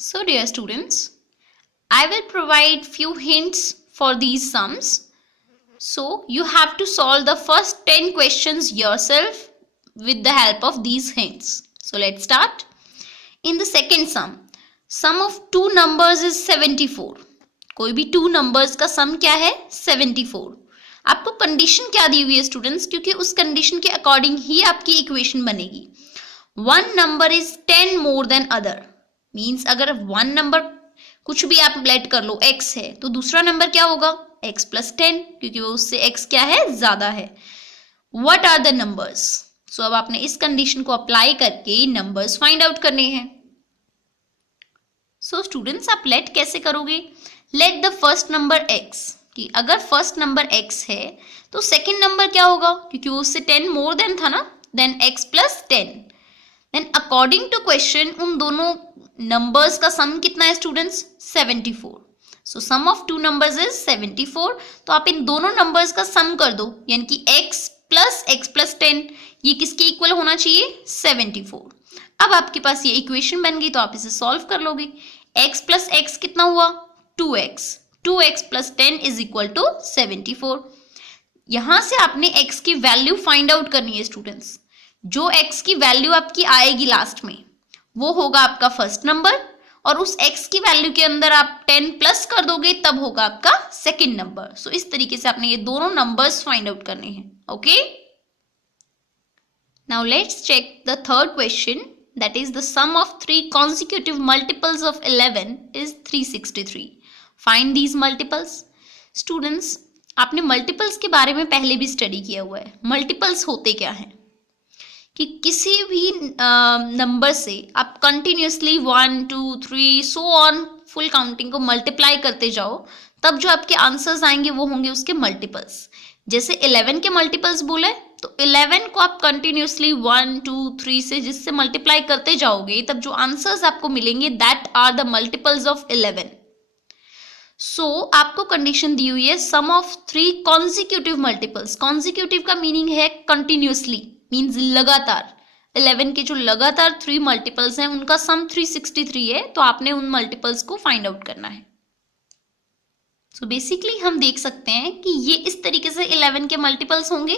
So dear students, I will provide few hints for these sums. So you have to solve the first 10 questions yourself with the help of these hints. So let's start. In the second sum of two numbers is 74. कोई भी two numbers का सम क्या है 74. आपको condition क्या दी हुई है students, क्योंकि उस कंडीशन के अकॉर्डिंग ही आपकी इक्वेशन बनेगी. One number is 10 more than other, means अगर वन नंबर कुछ भी आप लेट कर लो x है तो दूसरा नंबर क्या होगा x प्लस 10, क्योंकि वो उससे x क्या है ज्यादा है. What are the numbers? So अब आपने इस कंडीशन को अप्लाई करके नंबर्स फाइंड आउट करने हैं. सो स्टूडेंट्स आप लेट कैसे करोगे? Let the first number x, कि अगर फर्स्ट नंबर x है तो सेकंड नंबर क्या होगा, क्योंकि वो उससे 10 मोर देन था ना, then x plus 10. Then according to question उन दोनों नंबर्स का सम कितना है students 74. So sum of two numbers is 74. तो आप इन दोनों नंबर्स का सम कर दो, यानी कि x प्लस 10 ये किसके इक्वल होना चाहिए 74. अब आपके पास ये इक्वेशन बन गई तो आप इसे सॉल्व कर लोगे. x प्लस x कितना हुआ 2x plus 10 is equal to 74. यहां से आपने x की वैल्यू फाइंड आउट करनी है स्टूडेंट्स. जो x की वैल्यू आपकी आएगी लास्ट में वो होगा आपका फर्स्ट नंबर, और उस x की वैल्यू के अंदर आप 10 प्लस कर दोगे तब होगा आपका सेकंड नंबर. सो इस तरीके से आपने ये दोनों नंबर्स फाइंड आउट करने हैं. Okay, now let's check the third question, that is the sum of three consecutive multiples of 11 is 363. Find these multiples. Students आपने मल्टीपल्स के बारे में पहले भी स्टडी किया हुआ है. मल्टीपल्स होते क्या हैं कि किसी भी नंबर से आप continuously 1 2 3 so on full counting को मल्टीप्लाई करते जाओ, तब जो आपके आंसर्स आएंगे वो होंगे उसके मल्टीपल्स. जैसे 11 के मल्टीपल्स बोले तो 11 को आप कंटिन्यूसली 1 2 3 से जिससे मल्टीप्लाई करते जाओगे तब जो आंसर्स आपको मिलेंगे that are the multiples of 11. So आपको कंडीशन दी हुई है sum of three consecutive multiples. Consecutive का मीनिंग है कंटिन्यूसली, मीन्स लगातार. 11 के जो लगातार थ्री मल्टीपल्स हैं उनका सम 363 है, तो आपने उन मल्टीपल्स को फाइंड आउट करना है. सो बेसिकली हम देख सकते हैं कि ये इस तरीके से 11 के मल्टीपल्स होंगे.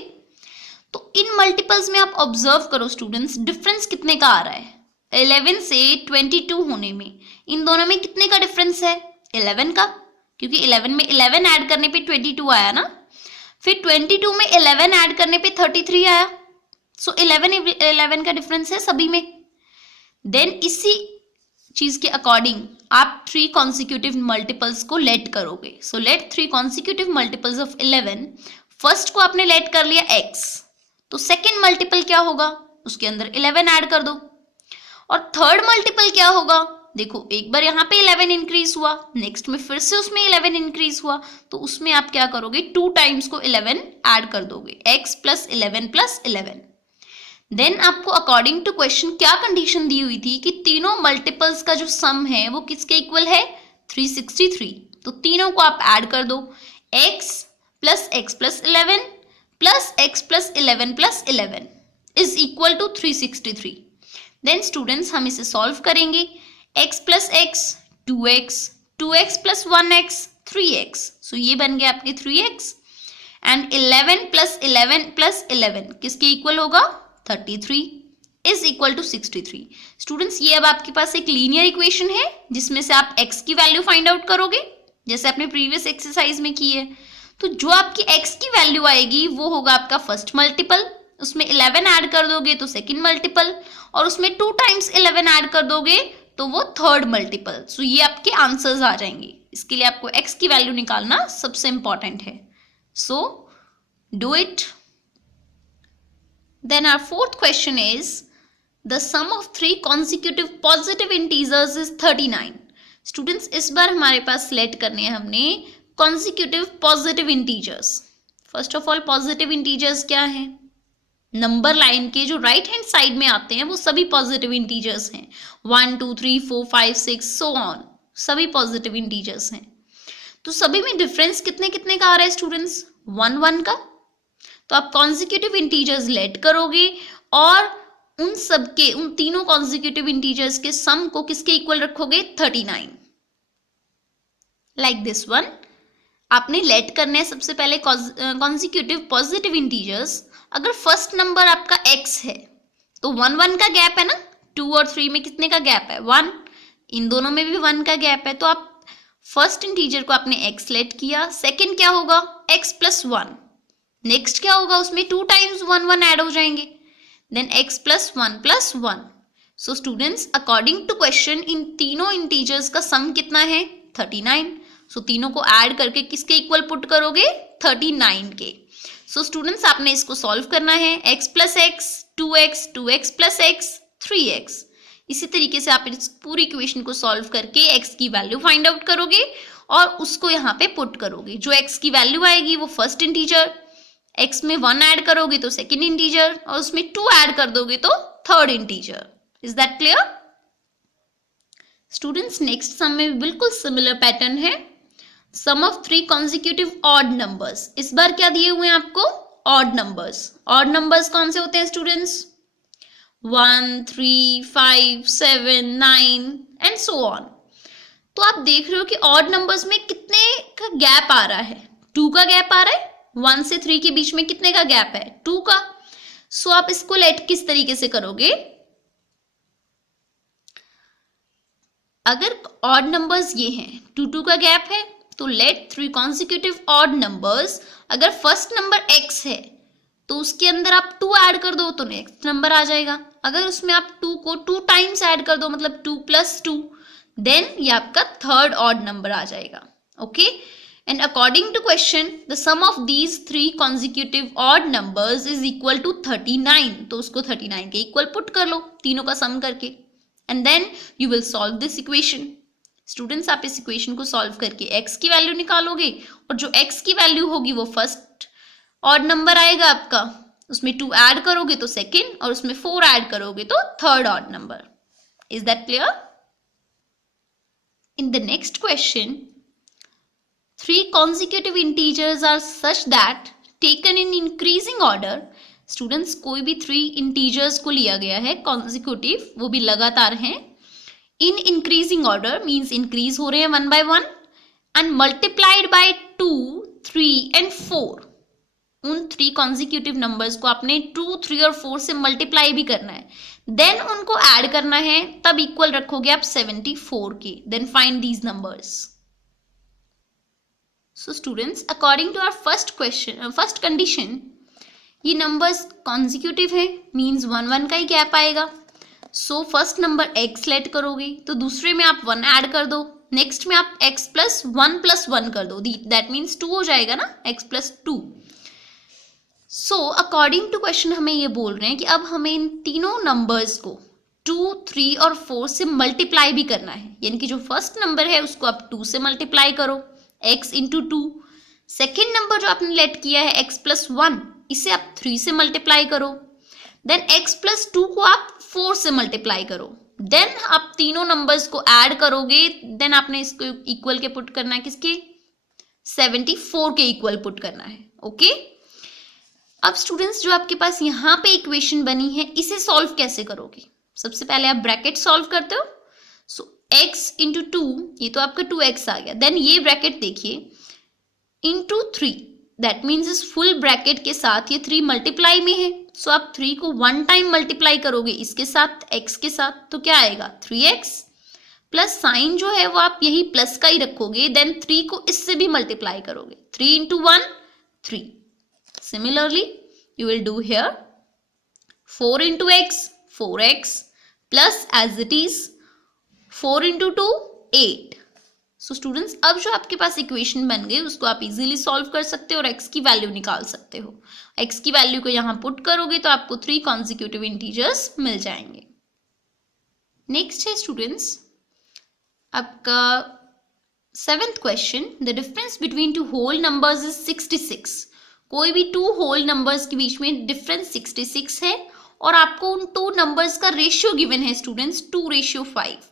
तो इन मल्टीपल्स में आप ऑब्जर्व करो स्टूडेंट्स, डिफरेंस कितने का आ रहा है. 11 से 22 होने में इन दोनों में कितने का डिफरेंस है 11 का, क्योंकि 11 में 11 ऐड करने पे 22 आया ना, फिर 22 में 11 ऐड करने पे 33 आया. सो 11 का डिफरेंस है सभी में. देन इसी चीज के अकॉर्डिंग आप थ्री कॉन्सिक्यूटिव मल्टीपल्स को लेट करोगे. So let three consecutive multiples of 11. First को आपने लेट कर लिया x, तो सेकेंड मल्टीपल क्या होगा उसके अंदर 11 ऐड कर दो. और थर्ड मल्टीपल क्या होगा, देखो एक बार यहाँ पे 11 इंक्रीज हुआ, नेक्स्ट में फिर से उसमें 11 इंक्रीज हुआ, तो उसमें आप क्या करोगे 2 टाइम्स को 11 ऐड कर दोगे, x प्लस 11. देन आपको अकॉर्डिंग टू क्वेश्चन क्या कंडीशन दी हुई थी कि तीनों मल्टीपल्स का जो सम है वो किसके इक्वल है 363. तो तीनों को आप ऐड कर दो, x plus 11 plus x plus 11 is equal to 363. Then students हम इसे सॉल्व करेंगे. x plus x 2x plus 1x 3x. So ये बन गया आपके 3x. एंड 11 प्लस 11 किसके इक्वल होगा 33 इज इक्वल टू 63. स्टूडेंट्स ये अब आपके पास एक लीनियर इक्वेशन है जिसमें से आप x की वैल्यू फाइंड आउट करोगे जैसे आपने प्रीवियस एक्सरसाइज में की है. तो जो आपकी x की वैल्यू आएगी वो होगा आपका फर्स्ट मल्टीपल, उसमें 11 ऐड कर दोगे तो सेकंड मल्टीपल, और उसमें 2 टाइम्स 11 ऐड कर दोगे तो वो थर्ड मल्टीपल. सो ये आपके आंसर्स आ जाएंगे. इसके लिए आपको x की वैल्यू निकालना सबसे इंपॉर्टेंट है. So do it. Then our fourth question is the sum of three consecutive positive integers is 39. Students इस बार हमारे पास select करने हैं हमने consecutive positive integers. First of all positive integers क्या हैं? नंबर लाइन के जो राइट हैंड साइड में आते हैं वो सभी पॉजिटिव इंटीजर्स हैं. 1 2 3 4 5 6 सो ऑन, सभी पॉजिटिव इंटीजर्स हैं. तो सभी में डिफरेंस कितने कितने का आ रहा है स्टूडेंट्स 1 1 का. तो आप कॉन्सिक्यूटिव इंटीजर्स लेट करोगे और उन सबके, उन तीनों कॉन्जिक्यूटिव इंटीजर्स के सम को किसके इक्वल रखोगे? 39। लाइक दिस वन, आपने लेट करना है सबसे पहले कॉन्जिक्यूटिव पॉजिटिव इंटीजर्स। अगर फर्स्ट नंबर आपका x है तो 1 1 का गैप है ना, 2 और 3 में कितने का गैप है? 1। इन दोनों में भी 1 का गैप है, तो आप फर्स्ट इंटीजर को आपने x लेट किया, सेकंड क्या होगा? x plus 1। नेक्स्ट क्या होगा? उसमें 2 टाइम्स 1 1 ऐड हो जाएंगे, then x plus 1 plus 1। So students, according to question इन तीनों इंटीजर्स का सम कितना है? 39। सो तीनों को ऐड करके किसके इक्वल पुट करोगे? 39 के। सो स्टूडेंट्स, आपने इसको सॉल्व करना है। x plus x 2x, 2x plus x 3x। इसी तरीके से आप इस पूरी इक्वेशन को सॉल्व करके x की वैल्यू फाइंड आउट करोगे और उसको यहाँ पे पुट करोगे। जो x की वैल्यू आएगी वो फर्स्ट इंटीजर, x में 1 ऐड करोगे तो सेकेंड इंटीजर, और उसमें 2 ऐड कर दोगे तो third integer. Is that clear? Students, next sum में बिल्कुल सिमिलर पैटर्न है। Sum of 3 consecutive odd numbers. इस बार क्या दिए हुए हैं आपको? Odd numbers. ऑड नंबर्स कौन से होते हैं स्टूडेंट्स? 1 3 5 7 9 and so on. तो आप देख रहे हो कि ऑड नंबर्स में कितने का गैप आ रहा है? 2 का गैप आ रहा है। 1 से 3 के बीच में कितने का गैप है? 2 का। सो आप इसको लेट किस तरीके से करोगे? अगर ऑड नंबर्स ये हैं, 2 2 का गैप है, तो लेट 3 कॉन्जिक्यूटिव ऑड नंबर्स। अगर फर्स्ट नंबर x है तो उसके अंदर आप 2 ऐड कर दो तो नेक्स्ट नंबर आ जाएगा। अगर उसमें आप 2 को 2 टाइम्स ऐड कर दो, मतलब 2 प्लस 2, देन ये आपका थर्ड ऑड नंबर आ जाएगा। Okay, and according to question the sum of these 3 consecutive odd numbers is equal to 39। तो उसको 39 के इक्वल पुट कर लो तीनों का सम करके, and then you will solve this equation. Students, आप इस इक्वेशन को सॉल्व करके x की वैल्यू निकालोगे, और जो x की वैल्यू होगी वो फर्स्ट ऑड नंबर आएगा आपका, उसमें 2 ऐड करोगे तो सेकेंड, और उसमें 4 ऐड करोगे तो third odd number. Is that clear? In the next question, 3 consecutive integers are such that taken in increasing order। Students, कोई भी 3 इंटीजर्स को लिया गया है कॉन्जिक्यूटिव, वो भी लगातार हैं, in increasing order means increase हो रहे हैं 1 by 1, and multiplied by 2 3 and 4। उन 3 कॉन्जिक्यूटिव नंबर्स को आपने 2 3 और 4 से मल्टीप्लाई भी करना है, देन उनको ऐड करना है, तब इक्वल रखोगे आप 74 के। Then find these numbers. So students, according to our first condition, ये नंबर्स कॉन्जिक्यूटिव है, मीन्स 1 1 का ही गैप आएगा। So first number x let करोगे तो दूसरे में आप 1 ऐड कर दो, नेक्स्ट में आप x प्लस 1 प्लस 1 कर दो, दैट मीन्स 2 हो जाएगा ना, x plus 2। So according to question हमें ये बोल रहे हैं कि अब हमें इन तीनों नंबर्स को 2 3 और 4 से मल्टीप्लाई भी करना है, यानी कि जो फर्स्ट नंबर है उसको आप 2 से मल्टीप्लाई करो, x इंटू 2। सेकेंड नंबर जो आपने लेट किया है x प्लस 1, इसे आप 3 से मल्टीप्लाई करो, देन x प्लस 2 को आप 4 से मल्टीप्लाई करो, देन आप तीनों नंबर्स को ऐड करोगे, देन आपने इसको इक्वल के पुट करना है, किसके? 74 के इक्वल पुट करना है। ओके, अब स्टूडेंट्स, जो आपके पास यहाँ पे इक्वेशन बनी है, इसे सॉल्व कैसे करोगे? सबसे पहले आप ब्रैकेट सॉल्व करते हो। सो x इंटू 2, ये तो आपका 2x आ गया, देन ये ब्रैकेट देखिए इंटू 3, दैट मीन्स इस फुल ब्रैकेट के साथ ये 3 मल्टीप्लाई में है। सो आप 3 को 1 टाइम मल्टीप्लाई करोगे इसके साथ, x के साथ, तो क्या आएगा? 3x प्लस साइन जो है वो आप यही प्लस का ही रखोगे, देन 3 को इससे भी मल्टीप्लाई करोगे, 3 into 1 3। Similarly you will do here 4 into x 4x plus as it is 4 into 2 8। So students, अब जो आपके पास इक्वेशन बन गई उसको आप इजीली सॉल्व कर सकते हो और x की वैल्यू निकाल सकते हो। x की वैल्यू को यहाँ पुट करोगे तो आपको 3 कॉन्जिक्यूटिव इंटीजर्स मिल जाएंगे। नेक्स्ट है स्टूडेंट्स आपका 7th question, the difference between 2 whole numbers is 66। कोई भी 2 होल नंबर्स के बीच में डिफरेंस 66 है और आपको उन 2 नंबर्स का रेशियो गिवन है स्टूडेंट्स 2:5।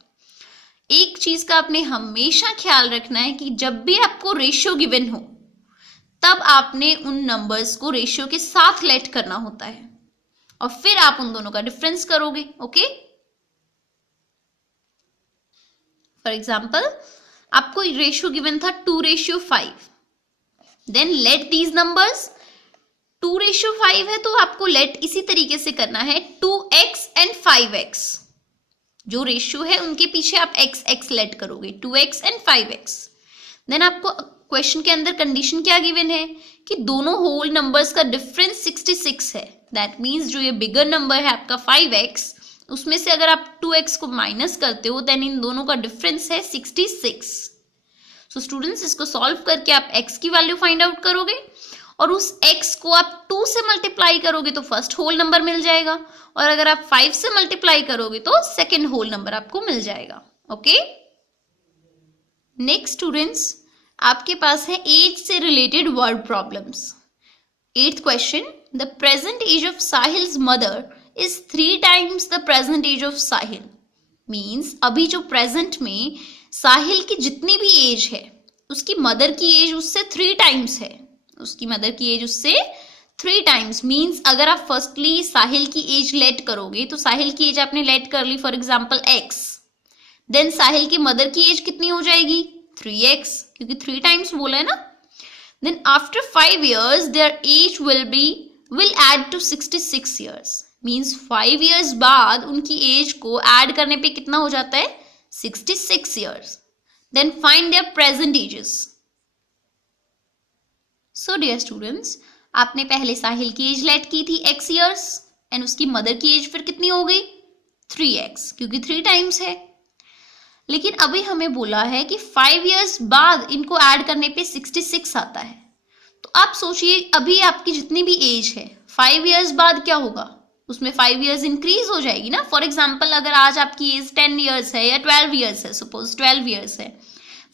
एक चीज का आपने हमेशा ख्याल रखना है कि जब भी आपको रेशियो गिवन हो तब आपने उन नंबर्स को रेशियो के साथ लेट करना होता है। और फिर आप उन दोनों का डिफरेंस करोगे। ओके, फॉर एग्जाम्पल आपको रेशियो गिवन था 2:5, देन लेट दीज नंबर्स, 2:5 है तो आपको लेट इसी तरीके से करना है, 2x एंड 5x, जो रेशियो है उनके पीछे आप x लेट करोगे, 2x एंड 5x। देन आपको क्वेश्चन के अंदर कंडीशन क्या गिवन है कि दोनों होल नंबर्स का डिफरेंस 66 है। दैट मीन्स जो ये बिगर नंबर है आपका 5x, उसमें से अगर आप 2x को माइनस करते हो देन इन दोनों का डिफरेंस है 66। सो स्टूडेंट्स, इसको सॉल्व करके आप x की वैल्यू फाइंड आउट करोगे और उस x को आप 2 से मल्टीप्लाई करोगे तो फर्स्ट होल नंबर मिल जाएगा, और अगर आप 5 से मल्टीप्लाई करोगे तो सेकेंड होल नंबर आपको मिल जाएगा। ओके, नेक्स्ट स्टूडेंट्स, आपके पास है एज से related word problems. 8th question, the present age of Sahil's mother is 3 times the present age of Sahil. Means अभी जो प्रेजेंट में साहिल की जितनी भी एज है उसकी मदर की एज उससे 3 times है, उसकी मदर की एज उससे 3 times। मीन्स अगर आप फर्स्टली साहिल की एज लेट करोगे तो साहिल की एज आपने लेट कर ली फॉर एग्जाम्पल x, देन साहिल की मदर की एज कितनी हो जाएगी 3x, क्योंकि 3 times बोला है ना। Then after 5 years their age will add to 66 years। Means 5 years बाद उनकी एज को ऐड करने पे कितना हो जाता है 66 years। Then find their present ages. So dear students, आपने पहले साहिल की एज लेट की थी x years एंड उसकी मदर की एज फिर कितनी हो गई 3x, क्योंकि 3 times है। लेकिन अभी हमें बोला है कि 5 years बाद इनको ऐड करने पे 66 आता है। तो आप सोचिए अभी आपकी जितनी भी एज है 5 years बाद क्या होगा, उसमें 5 years इंक्रीज हो जाएगी ना। फॉर एग्जाम्पल अगर आज आपकी एज 10 years है या 12 years है, सपोज 12 years है,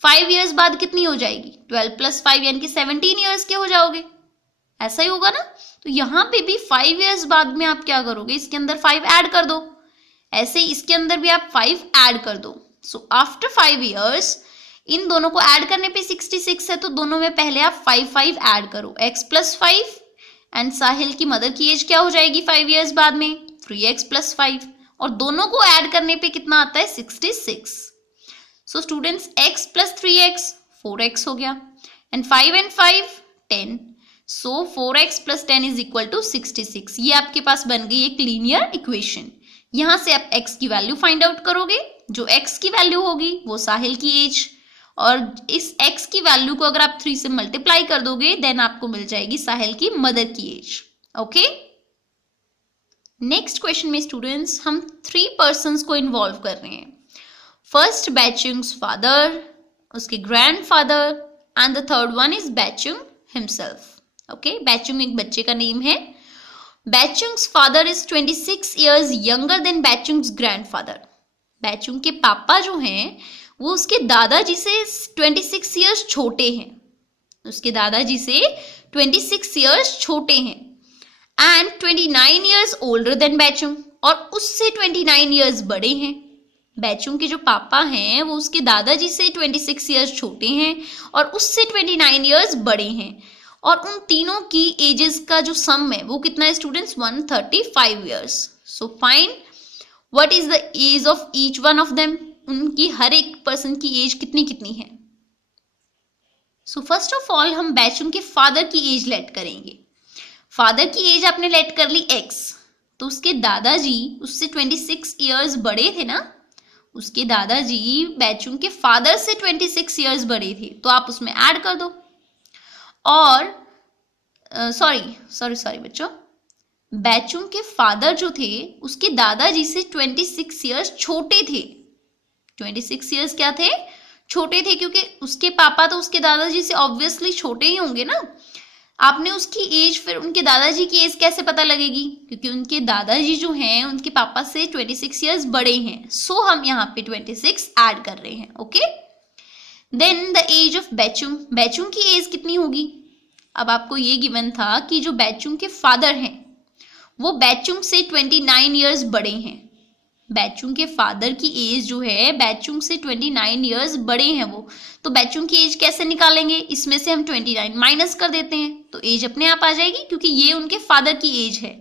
5 years बाद कितनी हो जाएगी 12 + 5 यानी कि 17 years के हो जाओगे, ऐसा ही होगा ना। तो यहाँ पे भी 5 years बाद में आप क्या करोगे, इसके अंदर 5 ऐड कर दो, ऐसे ही इसके अंदर भी आप 5 ऐड कर दो। सो आफ्टर 5 years इन दोनों को ऐड करने पे 66 है तो दोनों में पहले आप 5 ऐड करो, x + 5 एंड साहिल की मदर की एज क्या हो जाएगी 5 years बाद में 3x + 5, और दोनों को ऐड करने पे कितना आता है 66। So students x + 3x 4x हो गया एंड 5 and 5 10, सो 4x + 10 = 66। ये आपके पास बन गई एक लीनियर इक्वेशन। यहां से आप x की वैल्यू फाइंड आउट करोगे, जो x की वैल्यू होगी वो साहिल की एज, और इस x की वैल्यू को अगर आप 3 से मल्टीप्लाई कर दोगे देन आपको मिल जाएगी साहिल की मदर की एज। ओके, नेक्स्ट क्वेश्चन में स्टूडेंट्स हम 3 पर्सन्स को इन्वॉल्व कर रहे हैं। फर्स्ट बैचुंग्स फादर, उसके grandfather and the third one is Baichung himself. Okay, Baichung एक बच्चे का नेम है। Baichung's father is 26 years younger than Baichung's grandfather. Baichung के पापा जो हैं वो उसके दादाजी से 26 years छोटे हैं, उसके दादाजी से 26 years छोटे हैं and 29 years older than Baichung, और उससे 29 years बड़े हैं। बैचुंग के जो पापा हैं वो उसके दादाजी से 26 years छोटे हैं और उससे 29 years बड़े हैं, और उन तीनों की एजेस का जो सम है वो कितना है students 135 years। So find what is the age of each one of them, उनकी हर एक पर्सन की एज कितनी कितनी है। सो फर्स्ट ऑफ ऑल हम बैचुंग के फादर की एज लेट करेंगे। फादर की एज आपने लेट कर ली x, तो उसके दादाजी उससे 26 years बड़े थे ना, उसके दादाजी बैचुंग के फादर से 26 years बड़े थे, तो आप उसमें ऐड कर दो। और सॉरी बच्चों, बैचुंग के फादर जो थे उसके दादाजी से 26 years छोटे थे। 26 years क्या थे, छोटे थे, क्योंकि उसके पापा तो उसके दादाजी से ऑब्वियसली छोटे ही होंगे ना। आपने उसकी एज, फिर उनके दादाजी की एज कैसे पता लगेगी, क्योंकि उनके दादाजी जो हैं उनके पापा से 26 years बड़े हैं। सो हम यहाँ पे 26 ऐड कर रहे हैं। Okay, then the age of Baichung, Baichung की एज कितनी होगी। अब आपको ये गिवन था कि जो बैचुंग के फादर हैं वो बैचुंग से 29 years बड़े हैं। बैचुंग के फादर की एज जो है बैचुंग से 29 years बड़े हैं वो, तो बैचुंग की एज कैसे निकालेंगे, इसमें से हम 29 माइनस कर देते हैं तो एज अपने आप आ जाएगी, क्योंकि ये उनके फादर की एज है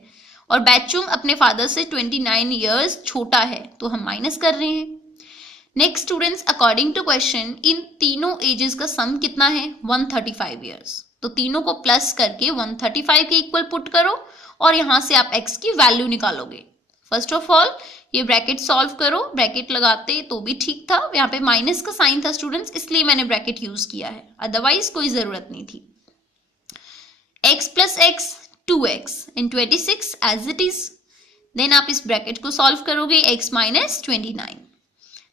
और बैचुंग अपने फादर से 29 ईयर्स छोटा है, तो हम माइनस कर रहे हैं। Next students, according to question इन तीनों एजेस का सम कितना है? 135 ईयर्स। तो तीनों को प्लस करके 135 के इक्वल पुट करो और यहां से आप x की वैल्यू निकालोगे। फर्स्ट ऑफ ऑल ये ब्रैकेट सॉल्व करो, ब्रैकेट लगाते तो भी ठीक था, यहाँ पे माइनस का साइन था स्टूडेंट्स, इसलिए मैंने ब्रैकेट यूज किया है, अदरवाइज कोई जरूरत नहीं थी। x plus x 2x and 26 as it is. Then आप इस ब्रैकेट को सॉल्व करोगे, x minus 29,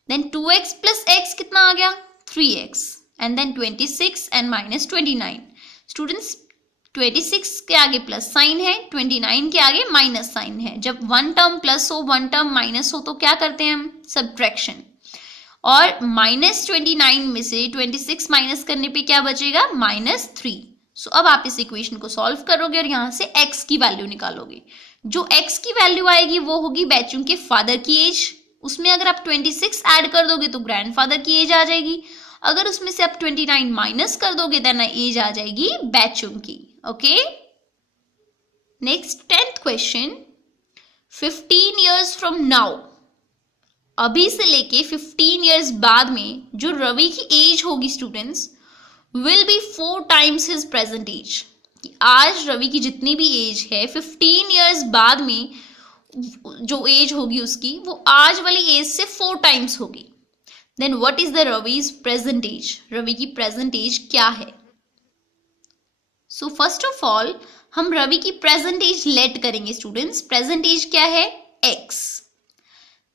then 2x plus x कितना आ गया? 3x and then 26 and minus 29। Students 26 के आगे प्लस साइन है, 29 के आगे माइनस साइन है। जब वन टर्म प्लस हो वन टर्म माइनस हो तो क्या करते हैं हम? सब्ट्रैक्शन। और माइनस 29 में से 26 माइनस करने पे क्या बचेगा? -3। सो अब आप इस इक्वेशन को सॉल्व करोगे और यहां से x की वैल्यू निकालोगे। जो x की वैल्यू आएगी वो होगी बैचुंग के फादर की एज। उसमें अगर आप 26 ऐड कर दोगे तो ग्रैंडफादर की एज आ जाएगी। अगर उसमें से आप 29 माइनस कर दोगे देन एज आ जाएगी बैचुंग की। Okay, next 10th question, 15 years from now, अभी से लेके 15 ईयर्स बाद में जो रवि की एज होगी students will be 4 times his present age. आज रवि की जितनी भी एज है 15 ईयर्स बाद में जो एज होगी उसकी वो आज वाली एज से 4 टाइम्स होगी। Then what is the Ravi's present age? Ravi की प्रेजेंट एज क्या है? सो फर्स्ट ऑफ ऑल हम रवि की प्रेजेंट एज लेट करेंगे स्टूडेंट्स। प्रेजेंट एज क्या है? x।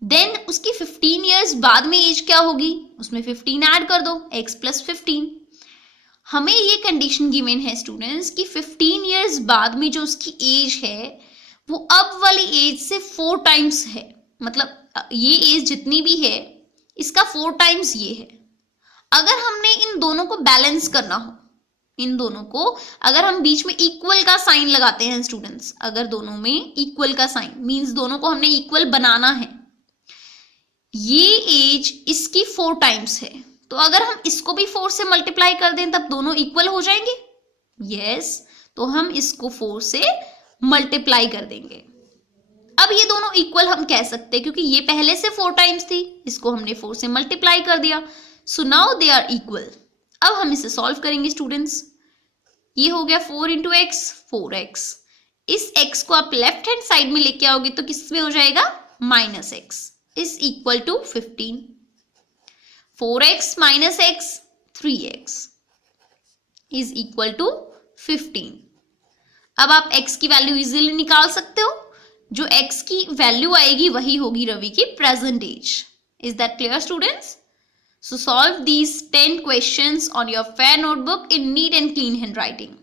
देन उसकी 15 ईयर्स बाद में एज क्या होगी? उसमें 15 ऐड कर दो, x प्लस 15। हमें ये कंडीशन गिवन है स्टूडेंट्स कि 15 ईयर्स बाद में जो उसकी एज है वो अब वाली एज से 4 टाइम्स है। मतलब ये एज जितनी भी है इसका 4 टाइम्स ये है। अगर हमने इन दोनों को बैलेंस करना हो, इन दोनों को अगर हम बीच में इक्वल का साइन लगाते हैं स्टूडेंट्स, अगर दोनों में इक्वल का साइन मींस दोनों को हमने इक्वल बनाना है, ये एज इसकी 4 टाइम्स है, तो अगर हम इसको भी 4 से मल्टीप्लाई कर दें तब दोनों इक्वल हो जाएंगे। यस, तो हम इसको 4 से मल्टीप्लाई कर देंगे। अब ये दोनों इक्वल हम कह सकते हैं क्योंकि ये पहले से 4 टाइम्स थी, इसको हमने 4 से मल्टीप्लाई कर दिया। So now they are equal. अब हम इसे सॉल्व करेंगे स्टूडेंट्स। ये हो गया 4 इंटू एक्स 4x। इस x को आप लेफ्ट हैंड साइड में लेके आओगे तो किस में हो जाएगा? -x is equal to 15। 4x minus x 3x is equal to 15। अब आप x की वैल्यू इजीली निकाल सकते हो। जो x की वैल्यू आएगी वही होगी रवि की present age. Is that clear students? So solve these 10 questions on your fair notebook in neat and clean handwriting.